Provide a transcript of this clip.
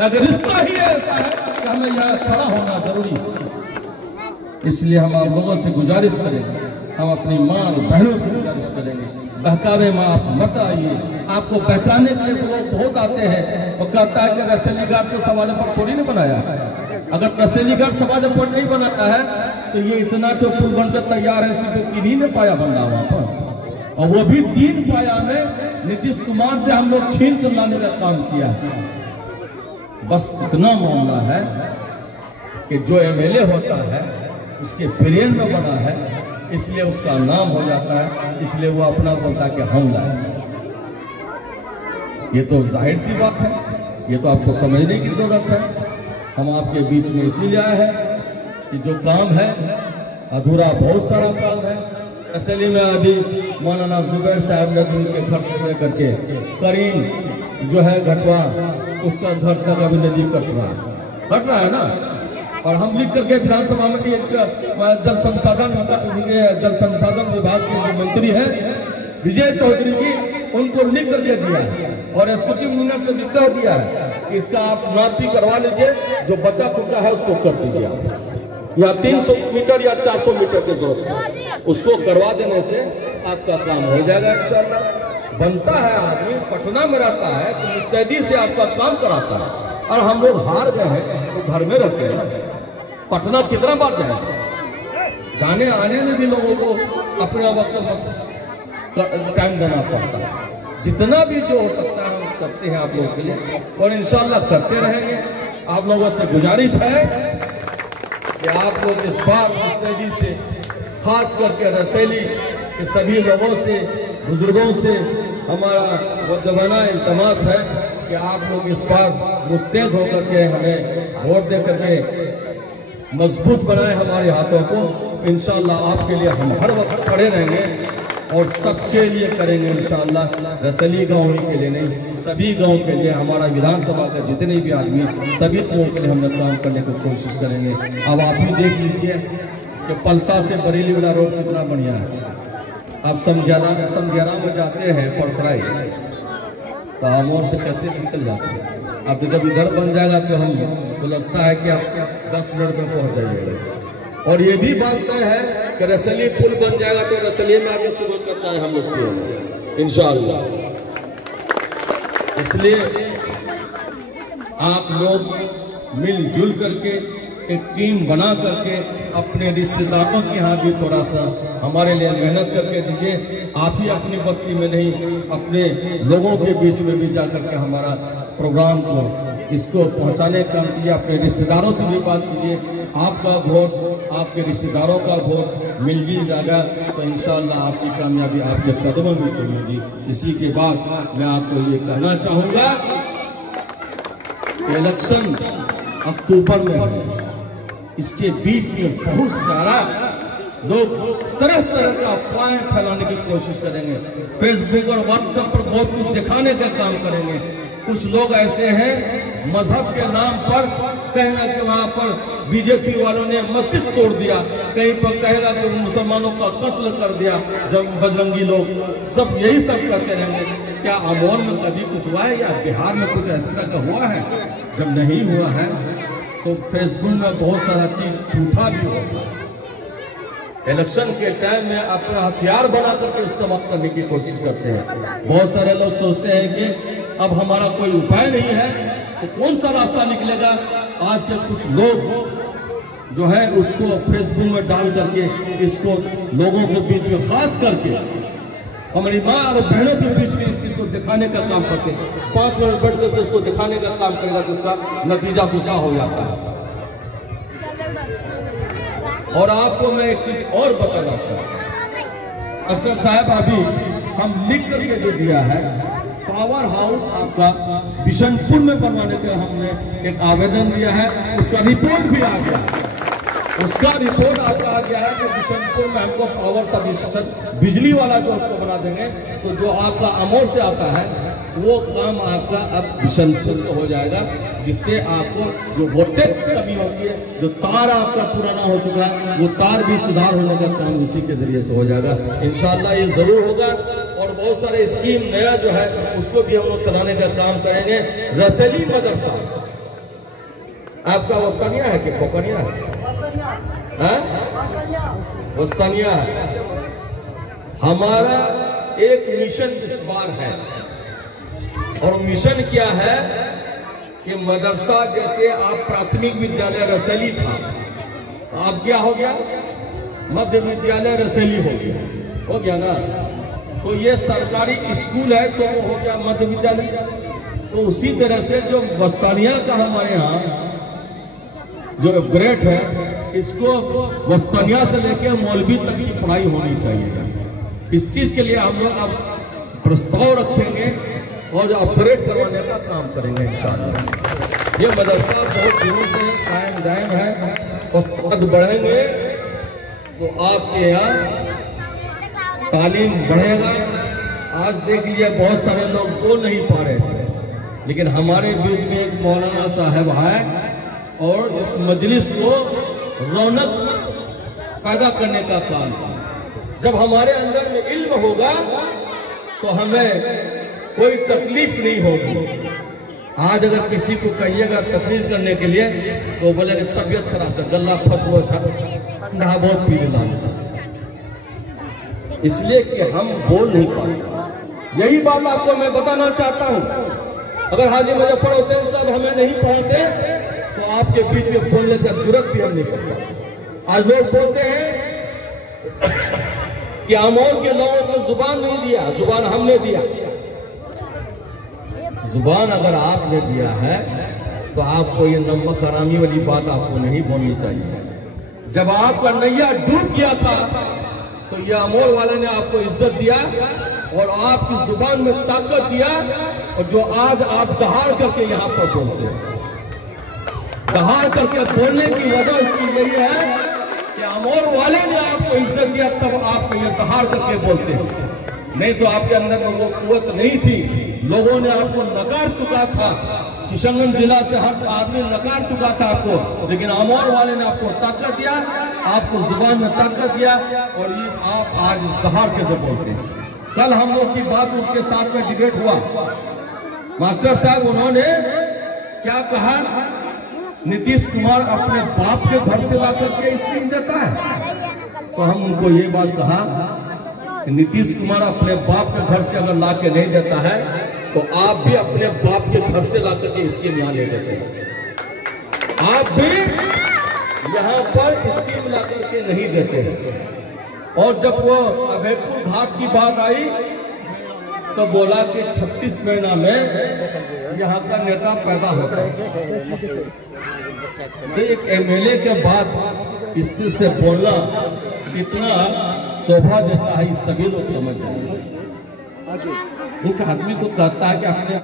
अगर रिश्ता ही ऐसा है कि हमें यहाँ खड़ा होना जरूरी है। इसलिए हम आप लोगों से गुजारिश करेंगे, हम अपनी माँ और बहनों से गुजारिश करेंगे, बहकावे में आप मत आइए। आपको बहकाने के लिए लोग बहुत आते हैं और कहता है कि रसेली घाट को समाज पर थोड़ी नहीं बनाया। अगर रसेली घाट समाज पर नहीं बनाया है तो ये इतना तो पुल बनकर तैयार है, सिर्फ 3 ही ने पाया बन रहा पर, और वो भी 3 पाया में नीतीश कुमार से हम लोग छीन कर लाने का काम किया। बस इतना मामला है कि जो एमएलए होता है उसके ब्रेन में बना है, इसलिए उसका नाम हो जाता है, इसलिए वो अपना बोलता है कि हम लाए। ये तो जाहिर सी बात है, ये तो आपको समझने की जरूरत है। हम आपके बीच में इसीलिए आए हैं कि जो काम है अधूरा, बहुत सारा काम है। असली में अभी मौलाना जुबैर साहब ने के खर्च लेकर के करीम जो है घटवा, उसका घर तक अभी नदी कट रहा है ना। और हम लिख करके विधानसभा में जल संसाधन विभाग के मंत्री है विजय चौधरी जी, उनको लिख करके दिया और एग्जीक्यूटिव मिनट से लिख कर दिया है कि इसका आप नापी करवा लीजिए, जो बचा खुचा है उसको कर दीजिए। या 300 मीटर या 400 मीटर की जरूरत है, उसको करवा देने से आपका काम हो जाएगा इंशाअल्लाह। बनता है आदमी पटना में रहता है तो मुस्तैदी से आपका काम कराता है, और हम लोग हार गए हैं तो घर में रहते हैं। पटना कितना बार जाए, जाने आने में भी लोगों को अपना वक्त टाइम देना पड़ता है। जितना भी जो हो सकता है हम करते हैं आप लोगों के लिए, और इंशाअल्लाह करते रहेंगे। आप लोगों से गुजारिश है कि आप लोग इस बार मुस्तैदी से, खास करके रसेली के सभी लोगों से, बुजुर्गों से हमारा मुद्दबाना इल्तमास है कि आप लोग इस बार मुस्तैद होकर के हमें वोट दे करके मजबूत बनाए हमारे हाथों को। इंशाअल्लाह आपके लिए हम हर वक्त खड़े रहेंगे और सबके लिए करेंगे इंशाअल्लाह। रसेली गाँव ही के लिए नहीं, सभी गाँव के लिए, हमारा विधानसभा के जितने भी आदमी, सभी गाँव के लिए हम लोग काम करने की कोशिश करेंगे। अब आप भी देख लीजिए कि पलसा से बरेली वाला रोड कितना बढ़िया है। आप समझाना में जाते हैं परसराई तो आमोर से कैसे निकल जाते हैं। अब जब इधर बन जाएगा तो हम तो लगता है कि आप 10 मिनट में पहुंच जाइएगा। और ये भी बात तय है कि रसेली पुल बन जाएगा तो रसेली में आगे शुरू करता है हम लोग इंशाअल्लाह। इसलिए आप लोग मिलजुल करके एक टीम बना करके अपने रिश्तेदारों के यहाँ भी थोड़ा सा हमारे लिए मेहनत करके दीजिए। आप ही अपनी बस्ती में नहीं, अपने लोगों के बीच में भी जाकर के हमारा प्रोग्राम को इसको पहुंचाने का काम कीजिए। अपने रिश्तेदारों से भी बात कीजिए। आपका वोट, आपके रिश्तेदारों का वोट मिल जाएगा तो इंशाअल्लाह आपकी कामयाबी आपके कदमों में चलेगी। इसी के बाद मैं आपको ये कहना चाहूँगा, इलेक्शन अक्टूबर में है, इसके बीच में बहुत सारा लोग तरह तरह का अफवाहें फैलाने की कोशिश करेंगे। फेसबुक और व्हाट्सएप पर बहुत कुछ दिखाने का काम करेंगे। कुछ लोग ऐसे हैं मजहब के नाम पर कहेगा कि वहाँ पर बीजेपी वालों ने मस्जिद तोड़ दिया, कहीं पर कहेगा कि मुसलमानों का कत्ल कर दिया, जब बजरंगी लोग सब यही सब करते रहेंगे। क्या अमोल में कभी कुछ हुआ है या बिहार में कुछ इस तरह का हुआ है? जब नहीं हुआ है तो फेसबुक में बहुत सारा चीज झूठा भी होता है। इलेक्शन के टाइम में अपना हथियार बना करके इस्तेमाल करने की कोशिश करते हैं। बहुत सारे लोग सोचते हैं कि अब हमारा कोई उपाय नहीं है तो कौन सा रास्ता निकलेगा। आज के कुछ लोग जो है उसको फेसबुक में डाल करके इसको लोगों के बीच में, खास करके हमारी माँ और बहनों के बीच में इस चीज को दिखाने का काम करते हैं। 5 मिनट बैठ करके उसको दिखाने का काम करेगा तो उसका नतीजा कुछ हो जाता है। और आपको मैं एक चीज और बताना चाहता हूँ, अस्टर साहब अभी हम लिख करके जो दिया है, पावर हाउस आपका बिशनपुर में बनवाने का हमने एक आवेदन दिया है, उसका रिपोर्ट भी आ गया। उसका रिपोर्ट आपका आ गया है कि बिशनपुर में हमको पावर सब बिजली वाला जो उसको बना देंगे, तो जो आपका अमोर से आता है वो काम आपका अब बिशनपुर से हो जाएगा, जिससे आपको जो वोल्टेज की कमी होती है, जो तार आपका पुराना हो चुका है, वो तार भी सुधार होने का काम इसी के जरिए से हो जाएगा। इंशाअल्लाह ये जरूर होगा। और बहुत सारे स्कीम नया जो है उसको भी हम लोग चलाने का काम करेंगे। रसेली मदरसा आपका वस्तानिया है कि कोकनिया है? वस्तानिया है। हमारा एक मिशन इस बार है, और मिशन क्या है कि मदरसा जैसे आप प्राथमिक विद्यालय रसैली था, तो अब क्या हो गया? मध्य विद्यालय रसैली हो गया ना। तो ये सरकारी स्कूल है तो वो हो गया मध्य विद्यालय। तो उसी तरह से जो वस्तानिया का हमारे यहाँ जो अपग्रेड है, इसको वस्तानिया से लेकर मौलवी तक की पढ़ाई होनी चाहिए। इस चीज के लिए हम लोग अब प्रस्ताव रखेंगे और अपग्रेड करवाने का काम करेंगे इंशाअल्लाह। ये मदरसा बहुत दिनों से कायम दायम है, उस्ताद बढ़ेंगे तो आपके यहाँ तालीम बढ़ेगा। आज देख लिया बहुत सारे लोग बोल नहीं पा रहे थे, लेकिन हमारे बीच में एक मौलाना साहब है और इस मजलिस को रौनक पैदा करने का काम था। जब हमारे अंदर में इल्म होगा तो हमें कोई तकलीफ नहीं होगी। आज अगर किसी को कहिएगा तकलीफ करने के लिए तो बोलेगा तबीयत खराब है, गला फंसलो, ठंडा बहुत पी लेना, इसलिए कि हम बोल नहीं पाते। यही बात आपको मैं बताना चाहता हूँ। अगर हाजी मुजफ्फर हुसैन साहब हमें नहीं पढ़ाते तो आपके बीच में बोलने का जुर्रत भी हम नहीं करते। आज लोग बोलते हैं कि अमौर के लोगों को जुबान नहीं दिया, जुबान हमने दिया। जुबान अगर आपने दिया है तो आपको ये नमक हरामी वाली बात आपको नहीं बोलनी चाहिए। जब आपका नैया डूब गया था तो ये अमौर वाले ने आपको इज्जत दिया और आपकी जुबान में ताकत दिया, और जो आज आप दहाड़ करके यहाँ पर बोलते हैं, दहाड़ करके बोलने की वजह इसकी यही है कि अमौर वाले ने आपको इज्जत दिया, तब आप ये दहाड़ करके बोलते हैं। नहीं तो आपके अंदर में वो कुव्वत नहीं थी। लोगों ने आपको नकार चुका था, किशनगंज जिला से हर आदमी नकार चुका था आपको, लेकिन अमौर वाले ने आपको ताकत दिया, आपको जुबान में ताकत दिया, और ये आप आज दहाड़ के बोलते हैं। कल हम लोग की बात उनके साथ में डिबेट हुआ, मास्टर साहब उन्होंने क्या कहा, नीतीश कुमार अपने बाप के घर से ला करके स्कीम देता है। तो हम उनको ये बात कहा कि नीतीश कुमार अपने बाप के घर से अगर ला के नहीं देता है तो आप भी अपने बाप के घर से ला करके स्कीम यहाँ ले देते हैं। आप भी यहाँ पर स्कीम ला करके नहीं देते हैं। और जब वो अभयपुर घाट की बात आई तो बोला कि 36 महीना में यहाँ का नेता पैदा होता है। तो एक एमएलए के बाद इस तरह से बोलना कितना शोभा देता है, सभी लोग समझ जाएंगे। एक आदमी को कहता है कि अपने